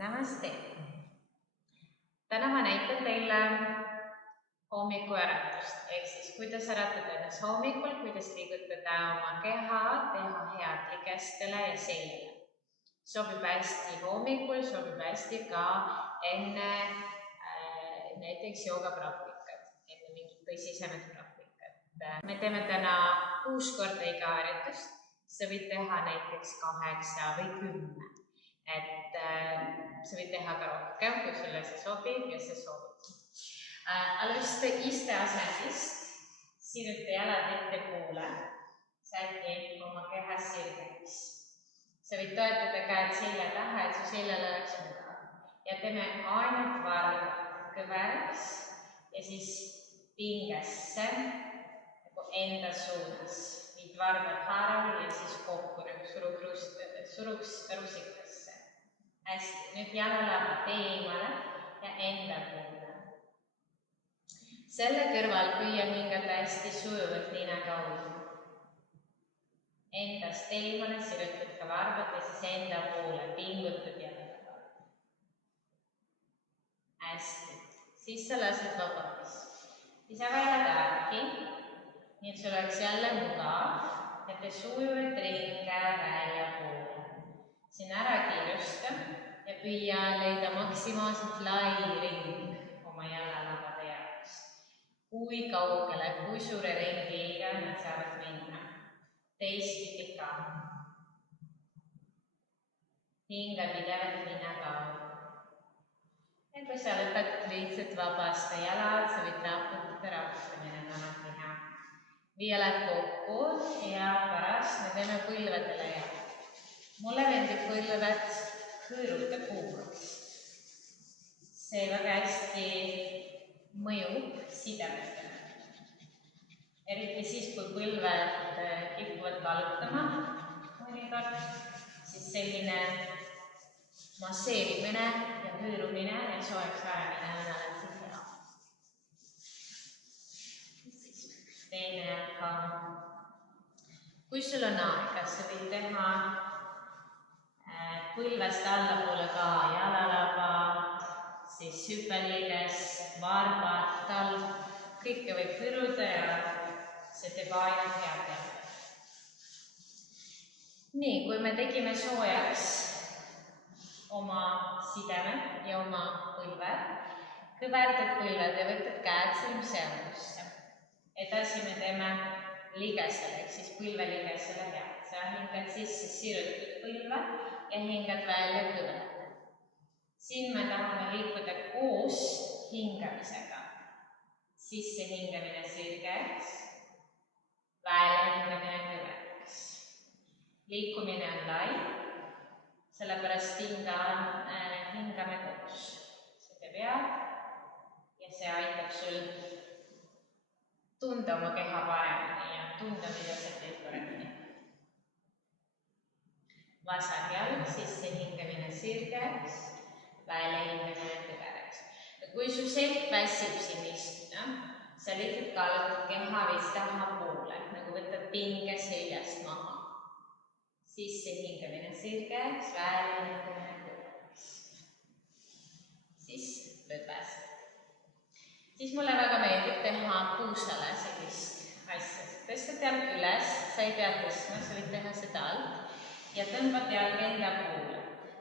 Namaste. Täna ma näitan teile hommikuäratust, ehk siis kuidas äratada ennast hommikul, kuidas liigutada oma keha, teha head ligestele ja seljale. Sobib hästi hommikul, sobib hästi ka enne näiteks joogapraktikat, enne mingit tõsisemat praktikat. Me teeme täna 6 korda iga harjutust, sa võid teha näiteks 8 või 10. Sa võid teha ka rohkem, kui sulle see sobib ja see sobib. Alusta isteasendist, siruta jalad ettepoole, säti oma keha sirgeks. Sa võid toetada käed selja taha, et su seljal oleks mugav. Ja teeme ainult varvad kõveraks ja siis pingesse nagu enda suunas. Viid varvad haaraval ja siis kokku nagu suruks rusikasse. Hästi, nüüd jalalabad eemale ja enda poole. Selle kõrval püüa hingata hästi sujuvalt nina kaudu. Endast eemale sirutad ka varvad ja siis enda poole pingutad jalalabad. Hästi, siis sa lased vabaks. Siis ava jalad äärgi, nii et sul oleks jälle mugav ja tee sujuvalt ringe välja poole. Siin ära kiirusta ja püüa leida maksimaalselt lai ring oma jalalabade jaoks. Kui kaugele, kui suure ringiga nad saavad minna. Teistpidi ka. Hinga pidevalt nina kaudu. Ja kui sa lõpad lihtsalt vabasta jalad, sa võid raputamine alati hea. Vii jalad kokku ja pärast me teeme põlvedele ja mulle meeldib põlved hõõruda kuumaks. See väga hästi mõjub sidemetele. Eriti siis, kui põlved kipuvad valutama mõnikord, siis selline masseerimine ja hõõrumine ja soojaks ajamine on alati hea. Teine jalga. Kui sul on aega, sa võid teha põlvest allapoole ka jalalaba, siis hüppeliiges, varbad, talv, kõike võib hõõruda ja see teeb ainult head teha. Nii, kui me tegime soojaks oma sidemed ja oma põlved, kõverdad põlved ja võtad käed sõrmseamusse. Edasi me teeme ligesele, ehk siis põlveligesele head. Sa hingad sisse sirutad põlve ja hingad välja kõverdad. Siin me tahame liikuda koos hingamisega. Sisse hingamine sirgeks, välja hingamine kõverdaks. Liikumine on lai, sellepärast hingame koos. See teeb head ja see aitab sul tunda oma keha paremini ja tunda, mida sa teed paremini. Vasak jalg, sisse hingamine sirgeks, välja hingamine kõveraks. Kui su selg väsib siin istuda, sa lihtsalt kaalutad keha veits tahapoole, nagu võtad pinge seljast maha. Sisse hingamine sirgeks, välja hingamine kõveraks. Siis lõpes. Siis mulle väga meeldib teha puusale sellist asja. Tõstad jalg üles, sa ei pea tõstma, sa võid teha seda alt ja tõmbad jalg enda poole.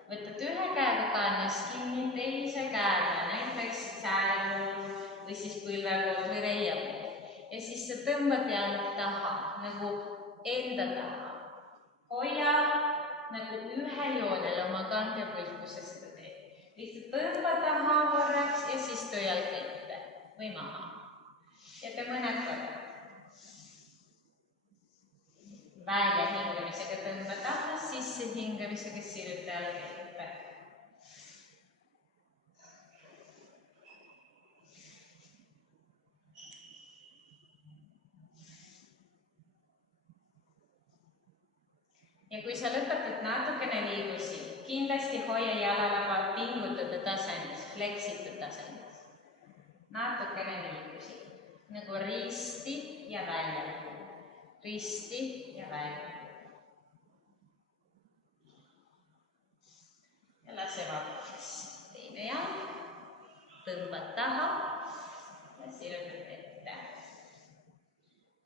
Võtad ühe käega kannast kinni, teise käega näiteks sääl või siis põlve poolt või reia poolt. Ja siis sa tõmbad jalg taha, nagu enda taha. Hoia nagu ühe joonel oma kandjapõlku, sa seda teed. Lihtsalt tõmba taha korraks ja siis too jalg ette või maha. Ja tee mõned korrad. Välja hingamisega tõmba taha, sisse hingamisega siruta jalg ette. Ja kui sa lõpetad natukene liigusi, kindlasti hoia jalalaba pingutada tasandis, fleksitud tasandis. Natukene liigusi, nagu risti ja välja. Risti ja välja. Ja lase vabaks. tõmbad taha ja sirutad ette.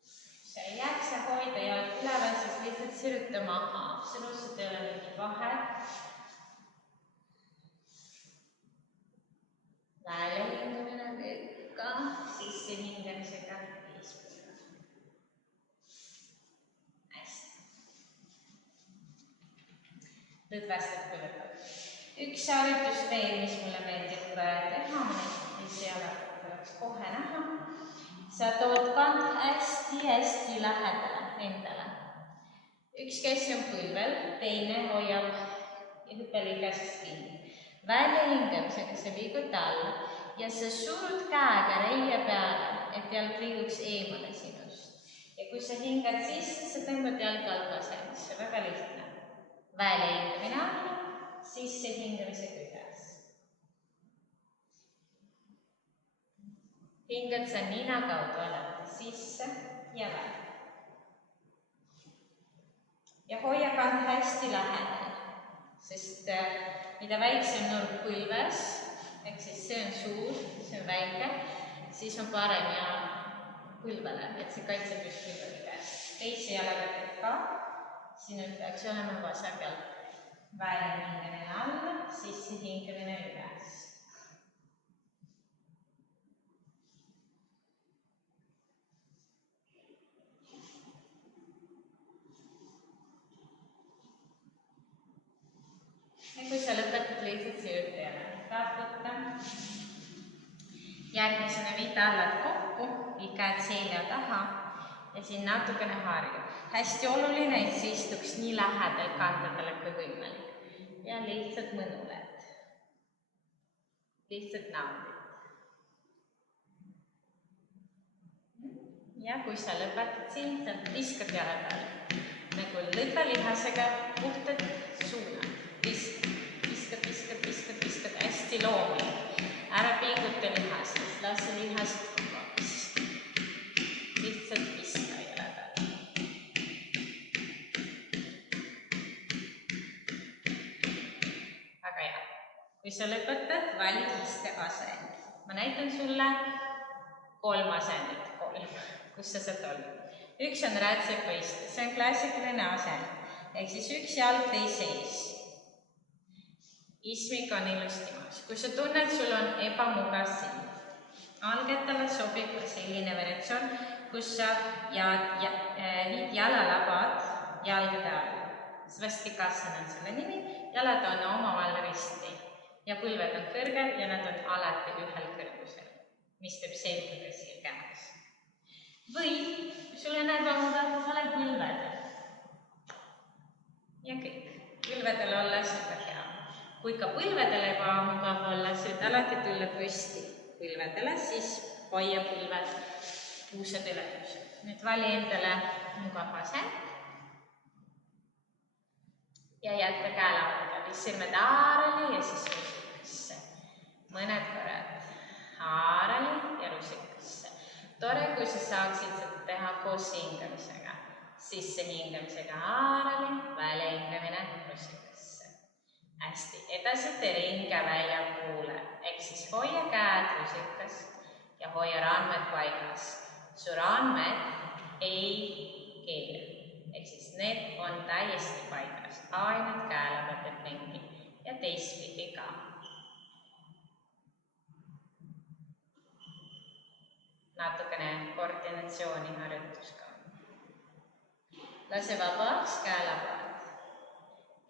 Kui sa ei jaksa hoida jalg üleval, siis lihtsalt siruta maha. Absoluutselt ei ole mingit vahet. Välja hingamine võtta, sisse hingamisega eespool. Hästi. Lõdvestab kõlõpad. Üks harjutus veel, mis mulle meeldib teha, mis ei ole oleks kohe näha. Sa tood kand hästi lähedale endale. Üks käsi on põlvel, teine hoiab hüppeliigesest kinni. Välja hingamisega sa liigud alla ja sa surud käega reie peale, et jalg liiguks eemale sinust. Ja kui sa hingad sisse, sa tõmbad jalg algasendisse, väga lihtne. Välja hingamine alla, sisse hingamisega üles. Hingad sa nina kaudu alati sisse ja välja. Ja hoia kand hästi lähedal, sest mida väiksem nurk põlves, ehk siis see on suur, see on väike, siis on parem ja põlvele, et see kaitseb just põlvele käes. Teisi jalaga teed ka, sinul peaks olema vasak jalg. Välja hingamine alla, sisse hingamine üles. Ja kui sa lõpetad lihtsalt siruta jälle, tahad võtta. Järgmisena viid allad kokku, viid käed selja taha ja siin natukene harju. Hästi oluline, et see istuks nii lähedal kandadele kui võimalik. Ja lihtsalt mõnuled. Lihtsalt naudid. Ja kui sa lõpetad siin, tad viskad jalad alla. Nagu lõdvalihasega puhtad suunad. Viskad hästi loomulik. Ära pinguta lihasest, lase lihast vabaks. Lihtsalt viska jalad alla. Väga hea. Kui sa lõpetad, valid isteasend. Ma näitan sulle 3 asendit, kus sa saad olla. Üks on rätsepa iste, see on klassikaline asend. Ehk siis üks jalg teise ees. Ismik on ilusti maas. Kui sa tunned, sul on ebamugav siin. Algetale sobib ka selline variatsioon, kus sa viid jalalabad jalgade alla. Svastikasana on selle nimi. Jalad on omavahel risti ja põlved on kõrgel ja nad on alati ühel kõrgusel, mis teeb selgega siia käes. Või sul on ebamugav, ole põlvedel. Ja kõik. Põlvedel olla super hea. Kui ka põlvedele ebamugav olla, siis alati tulla püsti põlvedele, siis hoia põlved puusad ülemused. Nüüd vali endale mugav asend. Ja jätta käelauaga, sõrmed haarali ja siis rusikasse. Mõned korrad haarali ja rusikasse. Tore, kui sa saaksid seda teha koos hingamisega. Sisse hingamisega haarali, välja hingamine rusikasse. Hästi, edasi tee ringe väljapoole, ehk siis hoia käed rusikas ja hoia randmed paigas. Su randmed ei keele, ehk siis need on täiesti paigas, ainult käelabad teeb ringi ja teistpidi ka. Natukene koordinatsiooni harjutus ka. Lase vabaks käelabad,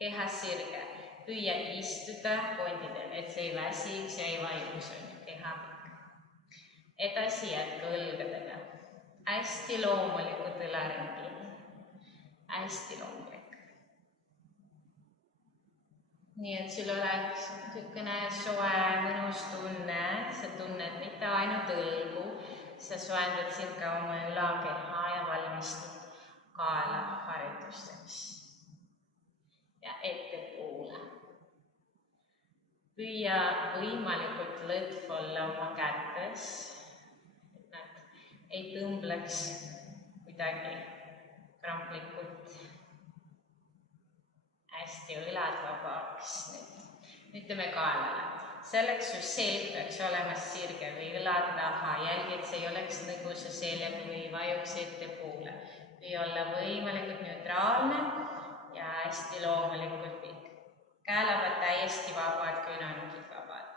kehas sirge. Püüa istuda kondidel, et see ei väsiks ja ei vaigus keha. Edasi jätka õlgadega. Hästi loomulikud õlaringid. Hästi loomulik. Nii et sul oleks niisugune soe, mõnus tunne, sa tunned mitte ainult õlgu, sa soendad siin ka oma õlakeha ja valmistud kaela harjutusteks. Ja ettepoole. Püüa võimalikult lõtv olla oma kätes, et nad ei tõmbleks kuidagi kramplikult. Hästi õlad vabaks. Nüüd teeme kaelale. selleks su selg peaks olema sirge või õlad taha, jälgi, et see ei oleks nagu su seljaga või vajuks ettepoole. Või olla võimalikult neutraalne ja hästi loomulikult pikk. Käelabad täiesti vabad, küünanukid vabad.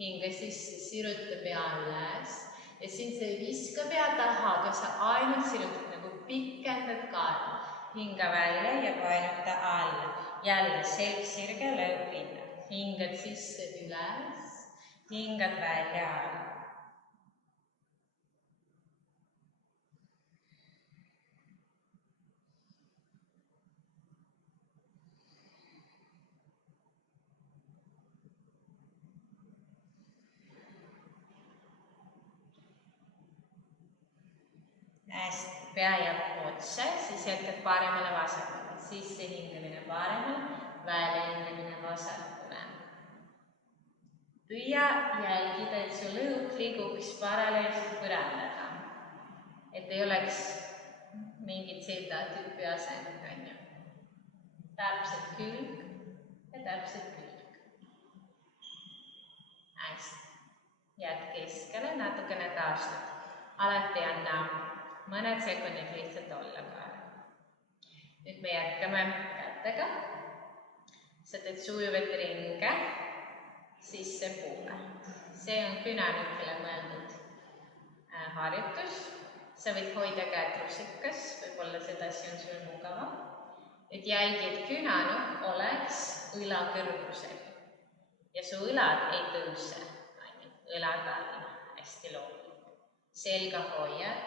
Hinga sisse, siruta pea üles ja siin sa ei viska pea taha, aga sa ainult sirutad nagu pikendad kaela. Hinga välja ja painuta alla. Jälle selg sirge, lõu pinda. Hingad sisse üles, hingad välja alla. Hästi, pea jääb otse, siis jätkad paremale vasakule. Sisse hingamine paremale, välja hingamine vasakule. Püüa jälgida, et su lõug liiguks paralleelselt põrandaga. Et ei oleks mingit Z-tüüpi asendit, on ju. Täpselt külg ja täpselt külg. Hästi. Jääd keskele, natukene taastad. Alati anna mõned sekundid lihtsalt olla ka. Nüüd me jätkame kätega. Sa teed sujuvat ringe sisse poole. See on küünanukile mõeldud harjutus. Sa võid hoida käed rusikas, võib-olla sedasi on sul mugavam. Et jälgi, et küünanuk oleks õla kõrgusel. Ja su õlad ei tõuse, õlad alla, hästi loomulikult. Selga hoiad.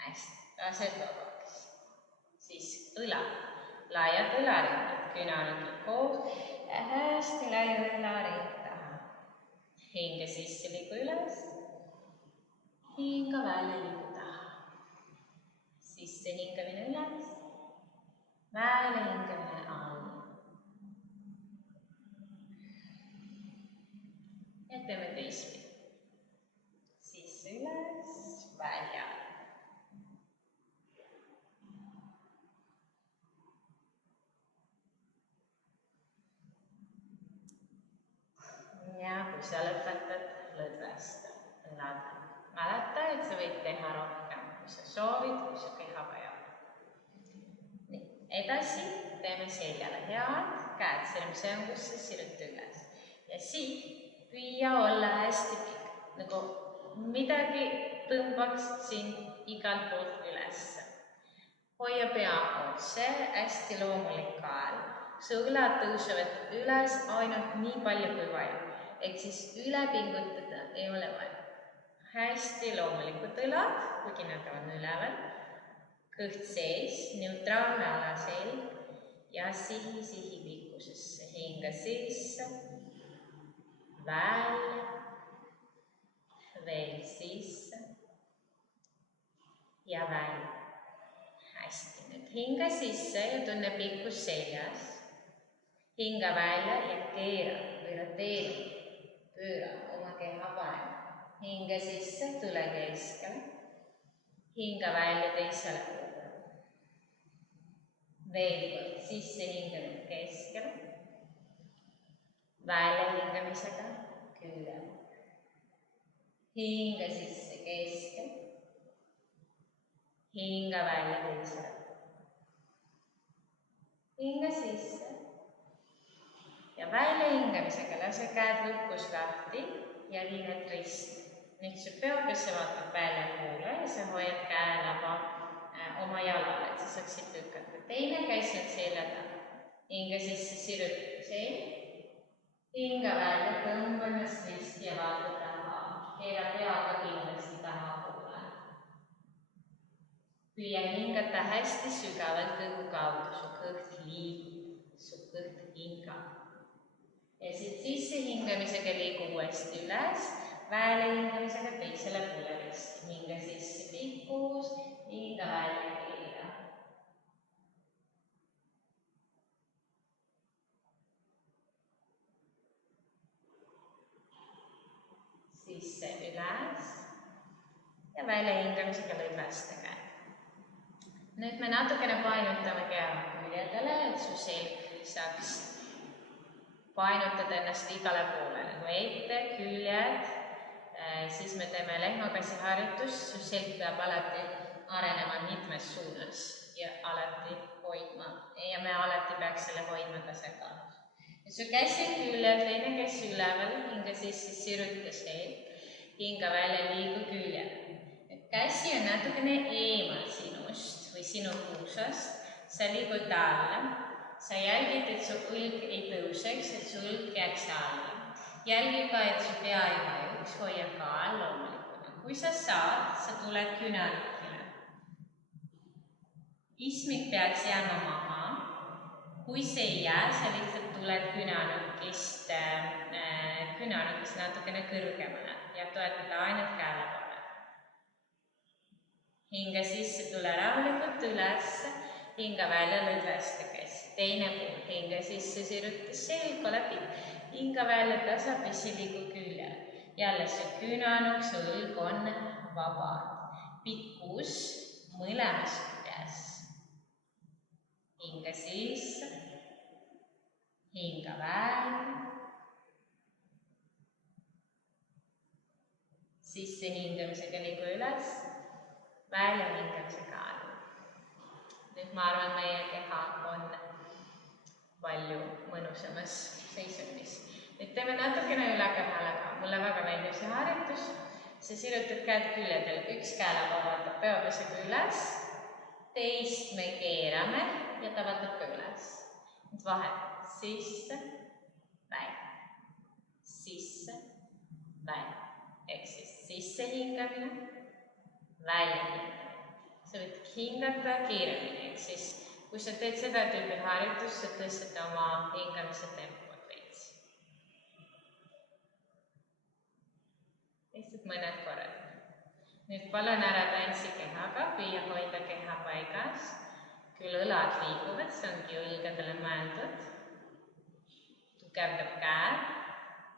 Hästi, lased vabaks. Siis õlad, laiad õlaringid, küünanukid koos ja hästi lai õlaring taha. Hinga sisse, liigu üles. Hinga välja, liigu taha. Sisse hingamine üles. Välja hingamine alla. Ja teeme teistpidi. Sisse üles, välja. Ja kui sa lõpetad, lõdvesta. Mäleta, et sa võid teha rohkem, kui sa soovid, kui sa keha vajab. Nii, edasi teeme seljale head, käed sõrmsõngusse, siruta üles. Ja siit püüa olla hästi pikk, nagu midagi tõmbaks sind igalt poolt üles. Hoia pea otse, hästi loomulik kael. Su õlad tõusevad üles ainult nii palju kui vaja. Ehk siis üle pingutada ei ole vaja. Hästi loomulikud õlad, kuigi nad on üleval. Kõht sees, neutraalne alaselg ja sihi pikkusesse. Hinga sisse, välja, veel sisse ja välja. Hästi, nüüd hinga sisse ja tunne pikkus seljas. Hinga välja ja keera või roteeri. Pööra oma keha parem. Hinga sisse, tule keskele. Hinga välja teisele poole. Veel kord sisse hingamine keskele. Välja hingamisega külge. Hinga sisse keskele. Hinga välja teisele poole. Hinga sisse. Ja välja hingamisega lase käed lõpus lahti ja liined risti. Nüüd su peokesse vaatab välja poole ja sa hoiad käelaba oma jalale, et sa saaksid lükata. Teine käis nüüd selja taha. Hinga sisse, siruta selg. Hinga välja, tõmba ennast risti ja vaata taha. Keera peaga kindlasti taha poole. Püüa hingata hästi sügavalt kõhu kaudu. Su kõht liigub, su kõht hingab. Ja siit sisse hingamisega liigu uuesti üles, välja hingamisega teisele poole risti. Hinga sisse pikkus, hinga välja keera. Sisse üles ja välja hingamisega lõdvesta käe. Nüüd me natukene painutame keha küljedele, et su selg saaks painutad ennast igale poole, nagu ette, küljed, siis me teeme lehmakassi harjutus, su selg peab alati arenema mitmes suunas ja alati hoidma ja me alati peaks selle hoidma tasakaalus. Su käsi küljel, teine käsi üleval, hinga sisse, siruta selg, hinga välja, liigu küljele. Käsi on natukene eemal sinust või sinu puusast, sa liigud alla, sa jälgid, et su õlg ei tõuseks, et su õlg jääks alla. Jälgi ka, et su pea ei vajuks, hoia ka loomulikuna. Kui sa saad, sa tuled künanukile. Ismik peaks jääma maha. Kui see ei jää, sa lihtsalt tuled künanukist natukene kõrgemale ja toetada ainult käele poole. Hinga sisse, tule rahulikult üles, hinga välja, lõdvesta käsi. Teine pool, hinga sisse, siruta selg, ole pikk, hinga välja, tasapisi liigu küljele. Jälle see künanuk, su õlg on vaba. Pikkus mõlemas küljes. Hinga sisse, hinga välja, sisse hingamisega liigu üles, välja hingamisega alla. Nüüd ma arvan, meie keha on palju mõnusamas seisundis. Nüüd teeme natukene ülekehalaga. Mulle väga meeldib see harjutus. Sa sirutad käed küljedel, üks käele vabandab peopesega üles, teist me keerame ja ta võtab ka üles. Nüüd vahet sisse, välja, sisse, välja. Ehk siis sisse hingamine, välja hingamine. Sa võid hingata kiiremini. Ehk siis, kui sa teed seda tüüpi harjutus, sa tõstad oma hingamise tempot veits. Lihtsalt mõned korrad. Nüüd palun ära tantsi kehaga, püüa hoida keha paigas. Küll õlad liiguvad, see ongi õlgadele mõeldud. Tugevdab käed,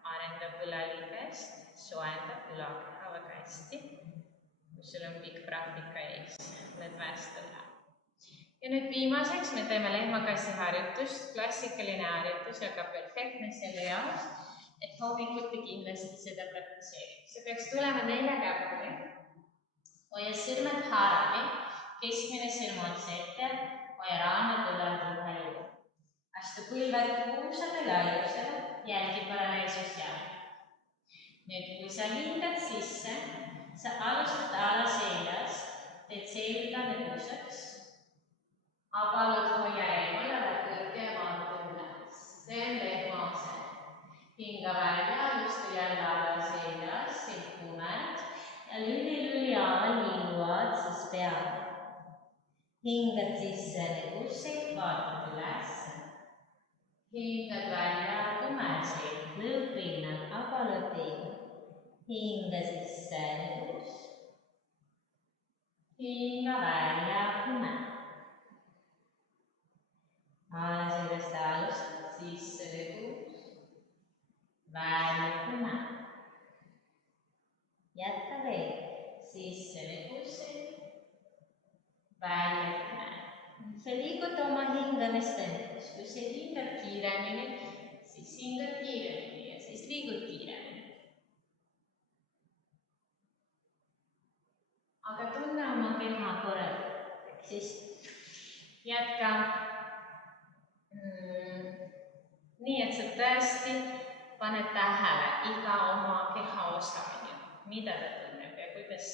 arendab õlaliigest, soendab ülakeha väga hästi. Kui sul on pikk praktika ees, lõdvesta õla. Ja nüüd viimaseks me teeme lehmakassi harjutust, klassikaline harjutus, aga perfektne selle jaoks, et hommikuti kindlasti seda praktiseerib. See peaks tulema 4 käpuli. Hoia sõrmed haaravi, keskmine sõrm otse ette, hoia raamad õlad ruha juurde. Astu põlved puusade laiusele, jälgi paralleelsust jälgi. Nüüd, kui sa hingad sisse, sa alustad ala seljast, teed selga tõuseks. Abalud hoia eemal, ole kõrge ja vaata üles. See on lehmase. Hinga välja, alusta jälle ala seljas, silkumääd ja lüli haaval liiguvad siis peale. Hingad sisse negusik, vaatad üles. Hingad välja, kumääsik, lõõpinnad, abalud hinga sisse negus. Hinga välja, kumääd. Ala sellest alustad, sisse negus, välja kumääd. Jätka veel, sisse negusik, välja kumääd. Sa liigud oma hingamistempos. Kui sa hingad kiiremini, siis hingad kiiremini ja siis liigud kiiremini. Aga tunne oma keha korralikult. Siis jätka nii, et sa tõesti paned tähele iga oma keha osa, mida ta tunneb ja kuidas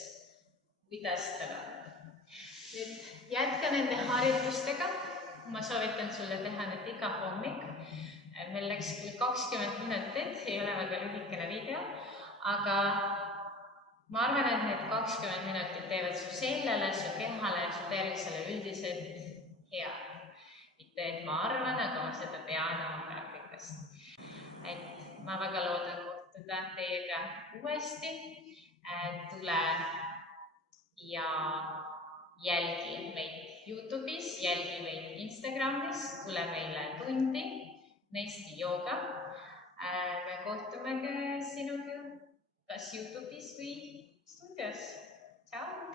ta on. Nüüd jätka nende harjutustega. Ma soovitan sulle teha need iga hommik. Meil läks küll 20 minutit, ei ole väga lühikene video, aga ma arvan, et need 20 minutit teevad su seljale, su kehale ja su tervisele üldiselt hea. Mitte, et ma arvan, aga ma seda pean oma praktikast. Et ma väga loodan kohtuda teiega uuesti. Tule ja jälgi meid YouTube'is, jälgi meid Instagramis, tule meile tundi, Nesti jooga. Me kohtume sinuga kas YouTube'is või stuudios. Tšau!